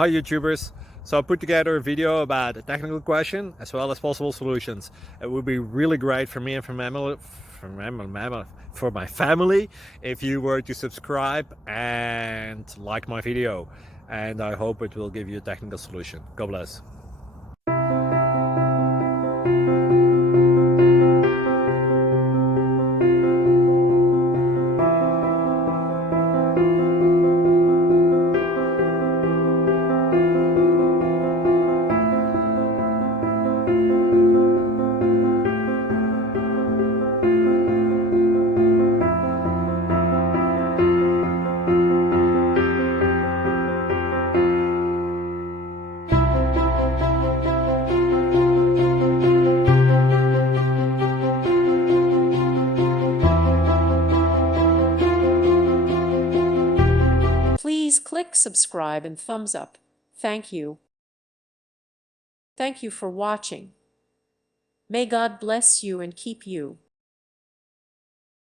Hi YouTubers. So I put together a video about a technical question as well as possible solutions. It would be really great for me and for my family if you were to subscribe and like my video. And I hope it will give you a technical solution. God bless. Please click subscribe and thumbs up. Thank you. Thank you for watching. May God bless you and keep you.